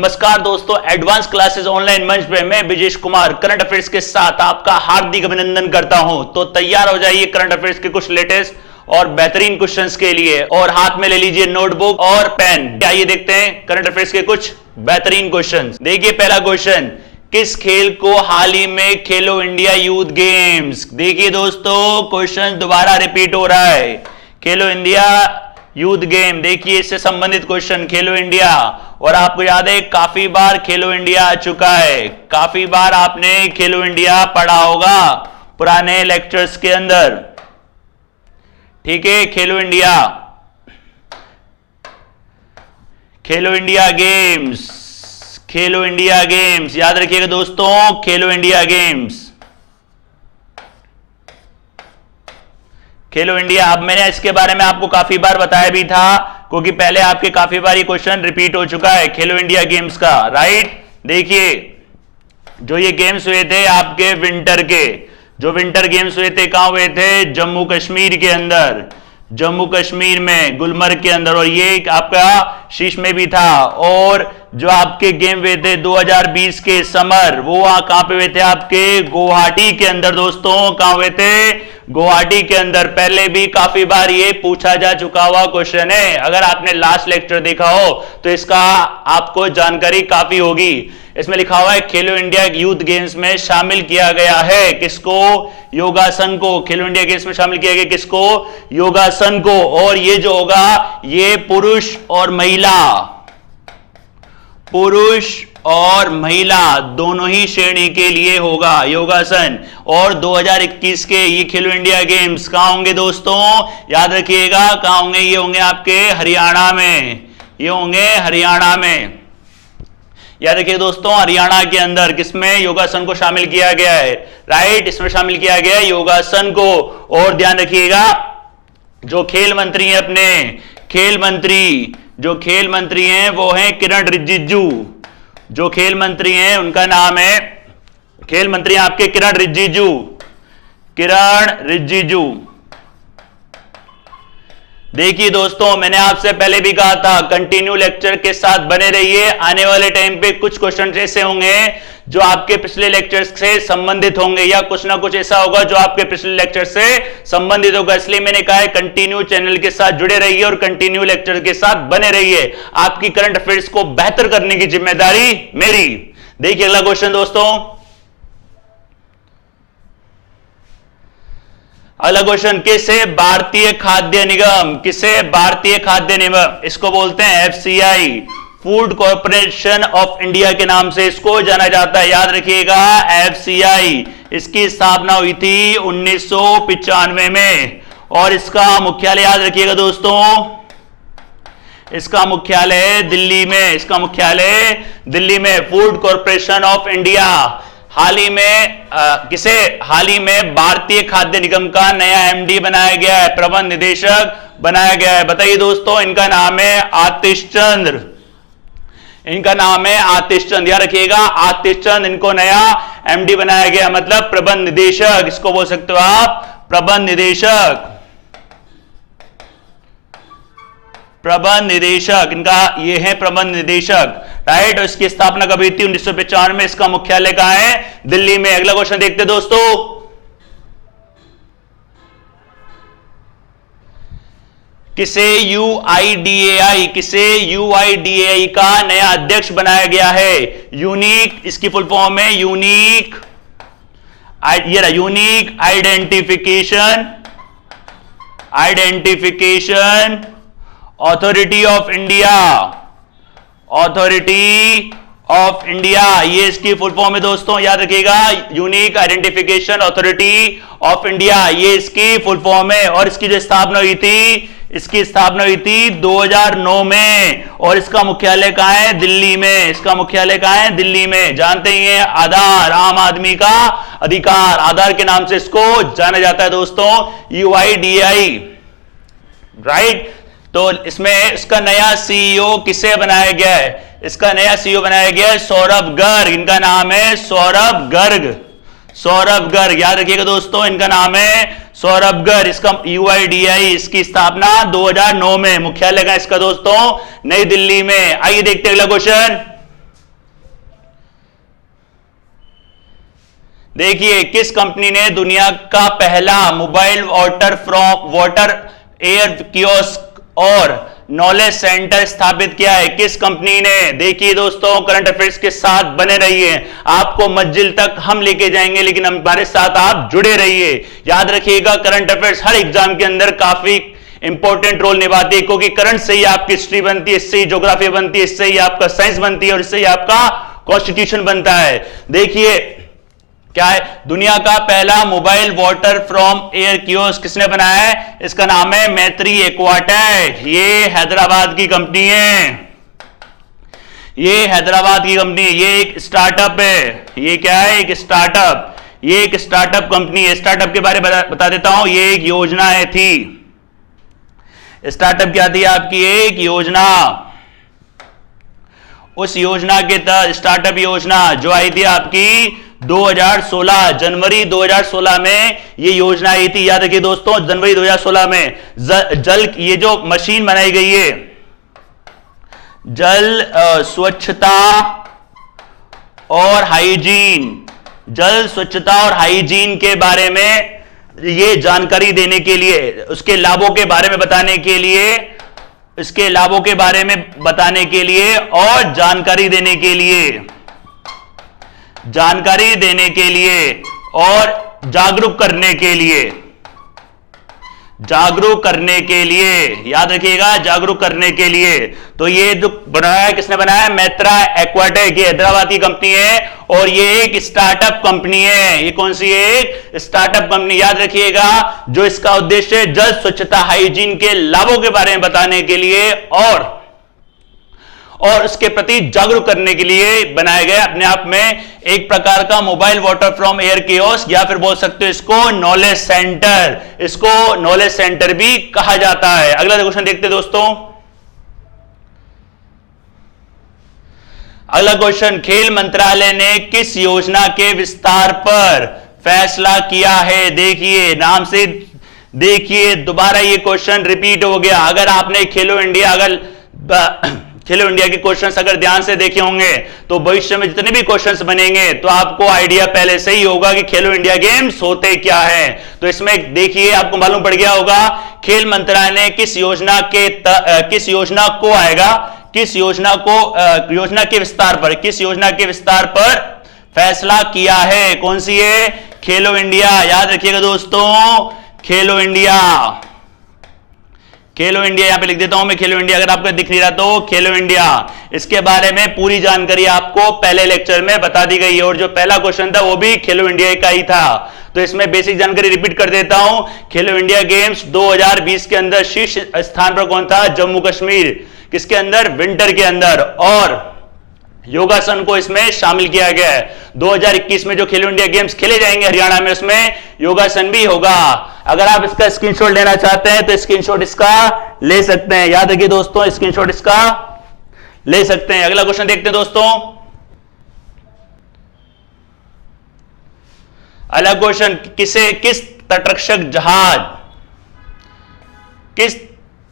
नमस्कार दोस्तों, advance classes online मंच पे मैं विजेश कुमार करंट अफेयर्स के साथ आपका हार्दिक अभिनंदन करता हूं। तो तैयार हो जाइए करंट अफेयर्स के कुछ लेटेस्ट और बेहतरीन क्वेश्चंस के लिए, और हाथ में ले लीजिए नोटबुक और पेन। आइए देखते हैं करंट अफेयर्स के कुछ बेहतरीन क्वेश्चंस। देखिए पहला क्वेश्चन, किस खेल को हाल ही में खेलो इंडिया यूथ गेम्स। देखिए दोस्तों, क्वेश्चन दोबारा रिपीट हो रहा है, खेलो इंडिया यूथ गेम। देखिए इससे संबंधित क्वेश्चन, खेलो इंडिया। और आपको याद है काफी बार खेलो इंडिया आ चुका है, काफी बार आपने खेलो इंडिया पढ़ा होगा पुराने लेक्चर्स के अंदर। ठीक है, खेलो इंडिया, खेलो इंडिया गेम्स, खेलो इंडिया गेम्स, याद रखिएगा दोस्तों, खेलो इंडिया गेम्स, खेलो इंडिया। अब मैंने इसके बारे में आपको काफी बार बताया भी था, क्योंकि पहले आपके काफी बार ये क्वेश्चन रिपीट हो चुका है खेलो इंडिया गेम्स का, राइट। देखिए जो ये गेम्स हुए थे आपके विंटर के, जो विंटर गेम्स हुए थे कहां हुए थे, जम्मू कश्मीर के अंदर, जम्मू कश्मीर में गुलमर्ग के अंदर, और ये आपका शीश में भी था। और जो आपके गेम हुए थे 2020 के समर, वो कहां पे हुए थे आपके गुवाहाटी के अंदर दोस्तों, कहां हुए थे, गुवाहाटी के अंदर। पहले भी काफी बार ये पूछा जा चुका हुआ क्वेश्चन है, अगर आपने लास्ट लेक्चर देखा हो तो इसका आपको जानकारी काफी होगी। इसमें लिखा हुआ है खेलो इंडिया यूथ गेम्स में शामिल किया गया है किसको, योगासन को। खेलो इंडिया गेम्स में शामिल किया गया किसको, योगासन को। और ये जो होगा ये पुरुष और महिला, पुरुष और महिला दोनों ही श्रेणी के लिए होगा योगासन। और 2021 के ये खेलो इंडिया गेम्स कहां होंगे दोस्तों, याद रखिएगा कहां होंगे, ये होंगे आपके हरियाणा में, ये होंगे हरियाणा में। याद रखिए दोस्तों, हरियाणा के अंदर किसमें योगासन को शामिल किया गया है, राइट, इसमें शामिल किया गया है योगासन को। और ध्यान रखिएगा जो खेल मंत्री हैं अपने, खेल मंत्री, जो खेल मंत्री हैं वो हैं किरण रिजिजू। जो खेल मंत्री हैं उनका नाम है, खेल मंत्री आपके किरण रिजिजू, किरण रिजिजू। देखिए दोस्तों, मैंने आपसे पहले भी कहा था कंटिन्यू लेक्चर के साथ बने रहिए। आने वाले टाइम पे कुछ क्वेश्चन ऐसे होंगे जो आपके पिछले लेक्चर से संबंधित होंगे, या कुछ ना कुछ ऐसा होगा जो आपके पिछले लेक्चर से संबंधित होगा। इसलिए मैंने कहा है कंटिन्यू चैनल के साथ जुड़े रहिए और कंटिन्यू लेक्चर के साथ बने रहिए। आपकी करंट अफेयर्स को बेहतर करने की जिम्मेदारी मेरी। देखिए अगला क्वेश्चन दोस्तों, अगला क्वेश्चन, किसे भारतीय खाद्य निगम, किसे भारतीय खाद्य निगम, इसको बोलते हैं FCI, food corporation of India के नाम से इसको जाना जाता है। याद रखिएगा एफसीआई, इसकी स्थापना हुई थी 1995 में। और इसका मुख्यालय याद रखिएगा दोस्तों, इसका मुख्यालय दिल्ली में, इसका मुख्यालय दिल्ली में, फूड कॉर्पोरेशन ऑफ इंडिया। हाल ही में किसे, हाल ही में भारतीय खाद्य निगम का नया एमडी बनाया गया है, प्रबंध निदेशक बनाया गया है। बताइए दोस्तों, इनका नाम है आतिश चंद्र, इनका नाम है आतिश चंद्र। याद रखिएगा आतिश चंद्र, इनको नया एमडी बनाया गया, मतलब प्रबंध निदेशक, इसको बोल सकते हो आप प्रबंध निदेशक, प्रबंध निदेशक, इनका ये है प्रबंध निदेशक, राइट। और इसकी स्थापना कब हुई थी, 1995 में। इसका मुख्यालय कहां है, दिल्ली में। अगला क्वेश्चन देखते दोस्तों, किसे यूआईडीएआई, किसे यूआईडीएआई का नया अध्यक्ष बनाया गया है, यूनिक, इसकी फुल फॉर्म है यूनिक, ये रहा unique identification, identification authority of India, authority of India, ये इसकी फुल फॉर्म है दोस्तों। याद रखिएगा unique identification authority of India, ये इसकी फुल फॉर्म है। और इसकी जो स्थापना हुई थी, इसकी स्थापना हुई थी 2009 में। और इसका मुख्यालय कहां है, दिल्ली में, इसका मुख्यालय कहां है, दिल्ली में। जानते ही हैं आधार, आम आदमी का अधिकार, आधार के नाम से इसको जाना जाता है दोस्तों, यूआईडीएआई, राइट। तो इसमें इसका नया सीईओ किसे बनाया गया है, इसका नया सीईओ बनाया गया है सौरभ गर्ग, इनका नाम है सौरभ गर्ग, सौरभ गर्ग। याद रखिएगा दोस्तों, इनका नाम है सौरभ गर्ग। इसका यूआईडीआई, इसकी स्थापना 2009 में। मुख्यालय का इसका दोस्तों नई दिल्ली में। आइए देखते हैं अगला क्वेश्चन। देखिए किस कंपनी ने दुनिया का पहला मोबाइल वाटर एयर कियोस्क और नॉलेज सेंटर स्थापित किया है? किस कंपनी ने? देखिए दोस्तों, करंट अफेयर्स के साथ बने रहिए, आपको मंजिल तक हम लेके जाएंगे, लेकिन हमारे साथ आप जुड़े रहिए। याद रखिएगा, करंट अफेयर्स हर एग्जाम के अंदर काफी इंपॉर्टेंट रोल निभाती है, क्योंकि करंट से ही आपकी हिस्ट्री बनती है, इससे ही ज्योग्राफी बनती है, इससे ही आपका साइंस बनती है और इससे ही आपका कॉन्स्टिट्यूशन बनता है। देखिए क्या है, दुनिया का पहला mobile water from air kiosk किसने बनाया है? इसका नाम है मैत्री एक्वाटेक। ये हैदराबाद की कंपनी है, ये हैदराबाद की कंपनी है, ये एक स्टार्टअप है। ये क्या है? एक स्टार्टअप, ये एक स्टार्टअप कंपनी है। स्टार्टअप के बारे में बता देता हूं, ये एक योजना है थी। स्टार्टअप क्या थी? आपकी एक योजना। उस योजना के तहत स्टार्टअप योजना जो आई थी आपकी 2016 जनवरी 2016 में ये योजना आई थी। याद रखिए दोस्तों, जनवरी 2016 में जल ये जो मशीन बनाई गई है, जल स्वच्छता और हाइजीन, जल स्वच्छता और हाइजीन के बारे में ये जानकारी देने के लिए, उसके लाभों के बारे में बताने के लिए, इसके लाभों के बारे में बताने के लिए और जानकारी देने के लिए, जानकारी देने के लिए और जागरूक करने के लिए, जागरूक करने के लिए, याद रखिएगा, जागरूक करने के लिए। तो ये जो बनाया है, किसने बनाया है? मैत्रा एक्वाटेक, ये हैदराबाद की कंपनी है और ये एक स्टार्टअप कंपनी है। ये कौन सी है? एक स्टार्टअप कंपनी। याद रखिएगा, जो इसका उद्देश्य है जल स्वच्छता हाइजीन के लाभों के बारे में बताने के लिए और उसके प्रति जागरूक करने के लिए बनाया गया अपने आप में एक प्रकार का mobile water from air kiosk, या फिर बोल सकते हो इसको नॉलेज सेंटर। इसको नॉलेज सेंटर भी कहा जाता है। अगला क्वेश्चन देखते हैं दोस्तों। अगला क्वेश्चन, खेल मंत्रालय ने किस योजना के विस्तार पर फैसला किया है? देखिए नाम से देखिए, दोबारा ये क्वेश्चन रिपीट हो गया। अगर आपने खेलो इंडिया के क्वेश्चंस अगर ध्यान से देखे होंगे तो भविष्य में जितने भी क्वेश्चंस बनेंगे तो आपको आइडिया पहले से ही होगा कि खेलो इंडिया गेम्स होते क्या है। तो इसमें देखिए आपको मालूम पड़ गया होगा, खेल मंत्रालय ने किस योजना को आएगा, किस योजना को योजना के विस्तार पर, किस योजना के विस्तार पर फैसला किया है? कौन सी है? खेलो इंडिया। याद रखिएगा दोस्तों, खेलो इंडिया, खेलो इंडिया यहां पे लिख देता हूं मैं, खेलो इंडिया। अगर आपको दिख नहीं रहा तो खेलो इंडिया, इसके बारे में पूरी जानकारी आपको पहले लेक्चर में बता दी गई है और जो पहला क्वेश्चन था वो भी खेलो इंडिया का ही था। तो इसमें बेसिक जानकारी रिपीट कर देता हूं। खेलो इंडिया गेम्स 2020 के अंदर शीर्ष स्थान पर कौन था? जम्मू कश्मीर। किसके अंदर? विंटर के अंदर। और योगासन को इसमें शामिल किया गया है। 2021 में जो खेलो इंडिया गेम्स खेले जाएंगे हरियाणा में, उसमें योगासन भी होगा। अगर आप इसका स्क्रीनशॉट लेना चाहते हैं तो स्क्रीनशॉट इसका ले सकते हैं। याद रखिए दोस्तों, स्क्रीनशॉट इसका ले सकते हैं। अगला क्वेश्चन देखते हैं दोस्तों। अगला क्वेश्चन, किस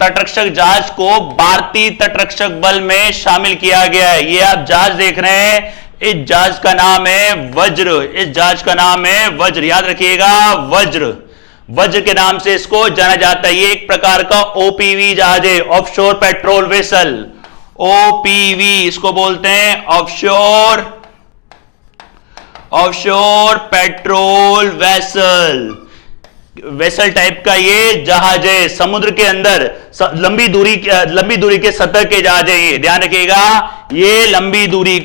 तटरक्षक जहाज को भारतीय तटरक्षक बल में शामिल किया गया है? ये आप जहाज देख रहे हैं, इस जहाज का नाम है वज्र। इस जहाज का नाम है वज्र। याद रखिएगा, वज्र, वज्र के नाम से इसको जाना जाता है। ये एक प्रकार का ओपीवी जहाज है, ऑफशोर पेट्रोल वेसल। ओपीवी इसको बोलते हैं, ऑफशोर पेट्रोल वेसल टाइप का ये जहाज है। समुद्र के अंदर लंबी दूरी के सतह के जहाज है ये। ध्यान रखिएगा, ये लंबी दूरी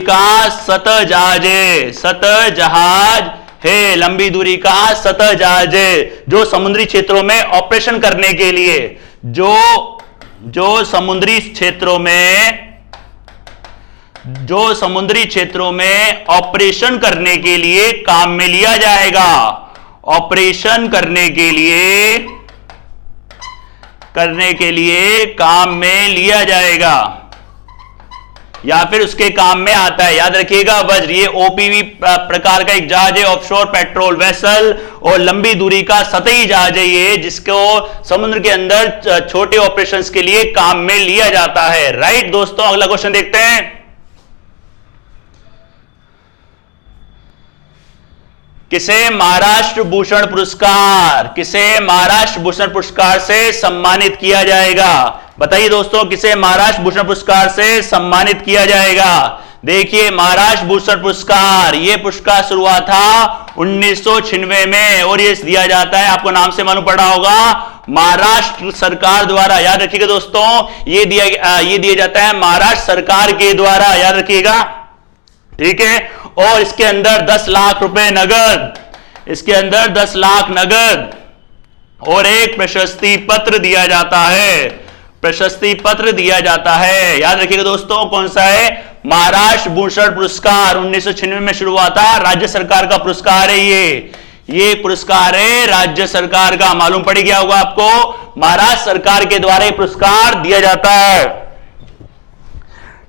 का सतह जहाज है, सतह जहाज है, लंबी दूरी का सतह जहाज है, जो समुद्री क्षेत्रों में ऑपरेशन करने के लिए, जो समुद्री क्षेत्रों में ऑपरेशन करने के लिए काम में लिया जाएगा। ऑपरेशन करने के लिए काम में लिया जाएगा या फिर उसके काम में आता है। याद रखिएगा, वज्र ये ओपीवी प्रकार का एक जहाज है, ऑफशोर पेट्रोल वेसल, और लंबी दूरी का सतही जहाज है ये, जिसको समुद्र के अंदर छोटे ऑपरेशंस के लिए काम में लिया जाता है। राइट दोस्तों, अगला क्वेश्चन देखते हैं। किसे महाराष्ट्र भूषण पुरस्कार, किसे महाराष्ट्र भूषण पुरस्कार से सम्मानित किया जाएगा? बताइए दोस्तों, किसे महाराष्ट्र भूषण पुरस्कार से सम्मानित किया जाएगा? देखिए, महाराष्ट्र भूषण पुरस्कार, ये पुरस्कार शुरू हुआ था 1996 में और ये दिया जाता है, आपको नाम से मालूम पड़ा होगा, महाराष्ट्र सरकार द्वारा। याद रखिएगा दोस्तों, ये दिया जाता है महाराष्ट्र सरकार के द्वारा, याद रखिएगा, ठीक है। और इसके अंदर 10 लाख रुपए नगद, इसके अंदर 10 लाख नगद और एक प्रशस्ति पत्र दिया जाता है, प्रशस्ति पत्र दिया जाता है। याद रखिएगा दोस्तों, कौन सा है? महाराष्ट्र भूषण पुरस्कार 1996 में शुरू हुआ था, राज्य सरकार का पुरस्कार है ये पुरस्कार है राज्य सरकार का। मालूम पड़ गया होगा आपको, महाराष्ट्र सरकार के द्वारा ये पुरस्कार दिया जाता है,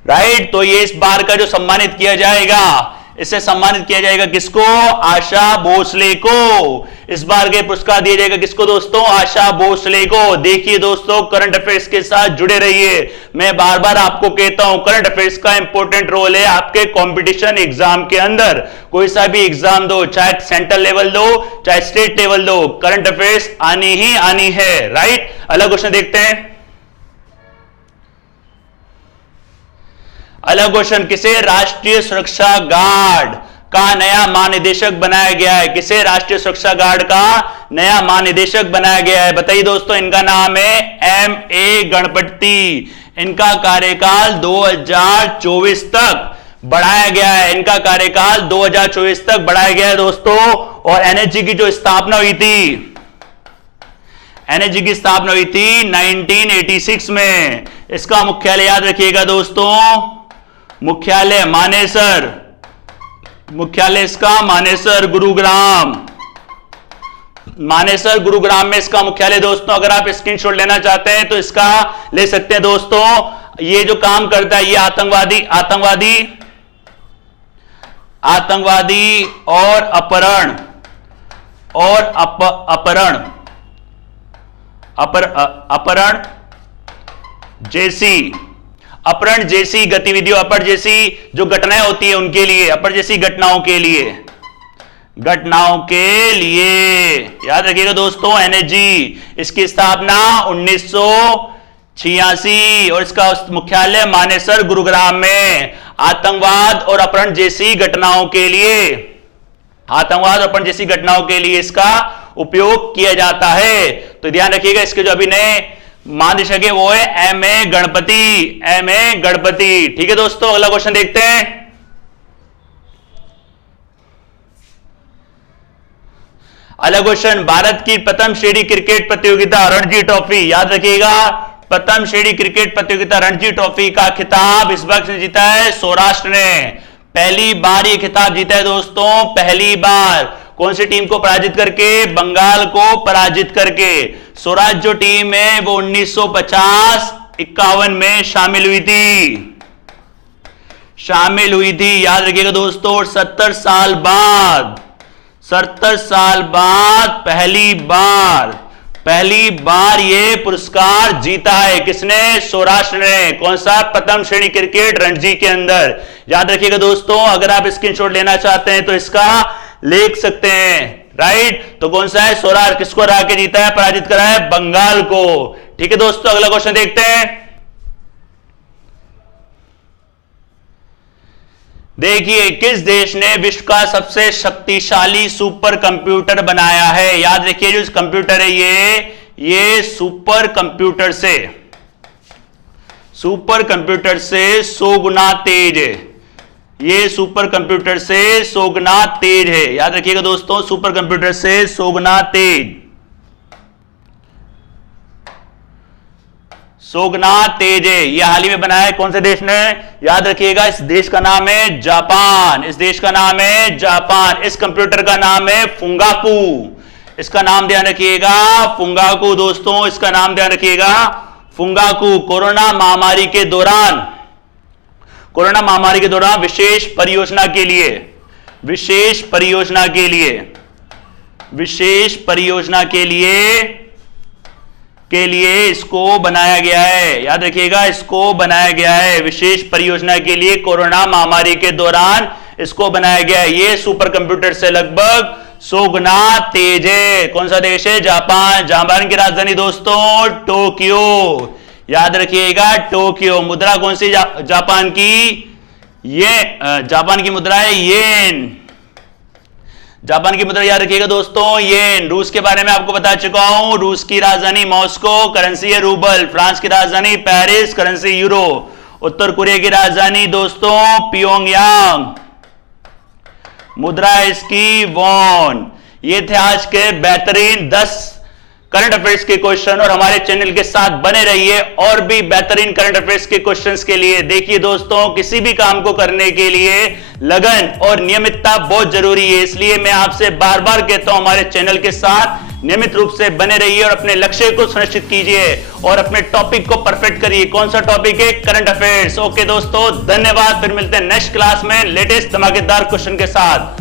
राइट। तो ये इस बार का जो सम्मानित किया जाएगा, इससे सम्मानित किया जाएगा किसको? आशा भोसले को। इस बार के पुरस्कार दिया जाएगा किसको दोस्तों? आशा भोसले को। देखिए दोस्तों, करंट अफेयर्स के साथ जुड़े रहिए। मैं बार बार आपको कहता हूं, करंट अफेयर्स का इंपॉर्टेंट रोल है आपके कंपटीशन एग्जाम के अंदर। कोई सा भी एग्जाम दो, चाहे सेंट्रल लेवल दो, चाहे स्टेट लेवल दो, करंट अफेयर्स आनी ही आनी है, राइट। अगला क्वेश्चन देखते हैं। अगला क्वेश्चन, किसे राष्ट्रीय सुरक्षा गार्ड का नया महानिदेशक बनाया गया है? किसे राष्ट्रीय सुरक्षा गार्ड का नया महानिदेशक बनाया गया है? बताइए दोस्तों, इनका नाम है M.A. गणपति। इनका कार्यकाल 2024 तक बढ़ाया गया है, इनका कार्यकाल 2024 तक बढ़ाया गया है दोस्तों। और एनएसजी की जो स्थापना हुई थी, एनएसजी की स्थापना हुई थी 1986 में। इसका मुख्यालय याद रखिएगा दोस्तों, मुख्यालय मानेसर, मुख्यालय इसका मानेसर गुरुग्राम, मानेसर गुरुग्राम में इसका मुख्यालय दोस्तों। अगर आप स्क्रीनशॉट लेना चाहते हैं तो इसका ले सकते हैं दोस्तों। ये जो काम करता है, ये आतंकवादी और अपहरण और अपहरण जैसी गतिविधियों, अपहरण जैसी जो घटनाएं होती है उनके लिए, अपहरण जैसी घटनाओं के लिए याद रखिएगा दोस्तों। एनएसजी, इसकी स्थापना 1986 और इसका मुख्यालय मानेसर गुरुग्राम में। आतंकवाद और अपहरण जैसी घटनाओं के लिए, आतंकवाद और अपहरण जैसी घटनाओं के लिए इसका उपयोग किया जाता है। तो ध्यान रखिएगा, इसके जो अभी नए महानिदेशक है वो है M.A. गणपति। ठीक है दोस्तों, अगला क्वेश्चन देखते हैं। अगला क्वेश्चन, भारत की प्रथम श्रेणी क्रिकेट प्रतियोगिता रणजी ट्रॉफी, याद रखिएगा, प्रथम श्रेणी क्रिकेट प्रतियोगिता रणजी ट्रॉफी का खिताब इस बार जीता है सौराष्ट्र ने। पहली बार ये खिताब जीता है दोस्तों, पहली बार। कौन सी टीम को पराजित करके? बंगाल को पराजित करके। सौराष्ट्र जो टीम है वो 1950-51 में शामिल हुई थी, याद रखिएगा दोस्तों। और 70 साल बाद पहली बार ये पुरस्कार जीता है। किसने? सौराष्ट्र ने। कौन सा? प्रथम श्रेणी क्रिकेट रणजी के अंदर। याद रखिएगा दोस्तों, अगर आप स्क्रीनशॉट लेना चाहते हैं तो इसका लिख सकते हैं, राइट। तो कौन सा है? सौराष्ट्र। किसको हरा के जीता है, पराजित करा है? बंगाल को। ठीक है दोस्तों, अगला क्वेश्चन देखते हैं। देखिए, किस देश ने विश्व का सबसे शक्तिशाली सुपर कंप्यूटर बनाया है? याद रखिए, जो कंप्यूटर है ये सुपर कंप्यूटर से 100 गुना तेज है। ये सुपर कंप्यूटर से 100 गुना तेज है। याद रखिएगा दोस्तों, सुपर कंप्यूटर से 100 गुना तेज, 100 गुना तेज है। यह हाल ही में बनाया है कौन से देश ने? याद रखिएगा, इस देश का नाम है जापान। इस देश का नाम है जापान। इस कंप्यूटर का नाम है फुंगाकू। इसका नाम ध्यान रखिएगा, फुंगाकू दोस्तों, इसका नाम ध्यान रखिएगा, फुंगाकू। कोरोना महामारी के दौरान विशेष परियोजना के लिए इसको बनाया गया है। याद रखिएगा, इसको बनाया गया है विशेष परियोजना के लिए। कोरोना महामारी के दौरान इसको बनाया गया है। ये सुपर कंप्यूटर से लगभग 100 गुना तेज है। कौन सा देश है? जापान। जापान की राजधानी दोस्तों टोक्यो, याद रखिएगा टोक्यो। मुद्रा कौन सी जापान की? ये जापान की मुद्रा है येन। जापान की मुद्रा याद रखिएगा दोस्तों येन। रूस के बारे में आपको बता चुका हूं, रूस की राजधानी मॉस्को, करेंसी है रूबल। फ्रांस की राजधानी पेरिस, करेंसी यूरो। उत्तर कोरिया की राजधानी दोस्तों प्योंगयांग, मुद्रा है इसकी वॉन। ये थे आज के बेहतरीन 10 करंट अफेयर्स के क्वेश्चन, और हमारे चैनल के साथ बने रहिए और भी बेहतरीन करंट अफेयर्स के क्वेश्चंस के लिए। देखिए दोस्तों, किसी भी काम को करने के लिए लगन और नियमितता बहुत जरूरी है, इसलिए मैं आपसे बार बार कहता हूं हमारे चैनल के साथ नियमित रूप से बने रहिए और अपने लक्ष्य को सुनिश्चित कीजिए और अपने टॉपिक को परफेक्ट करिए। कौन सा टॉपिक है? Current affairs. ओके दोस्तों, धन्यवाद। फिर मिलते हैं नेक्स्ट क्लास में लेटेस्ट धमाकेदार क्वेश्चन के साथ।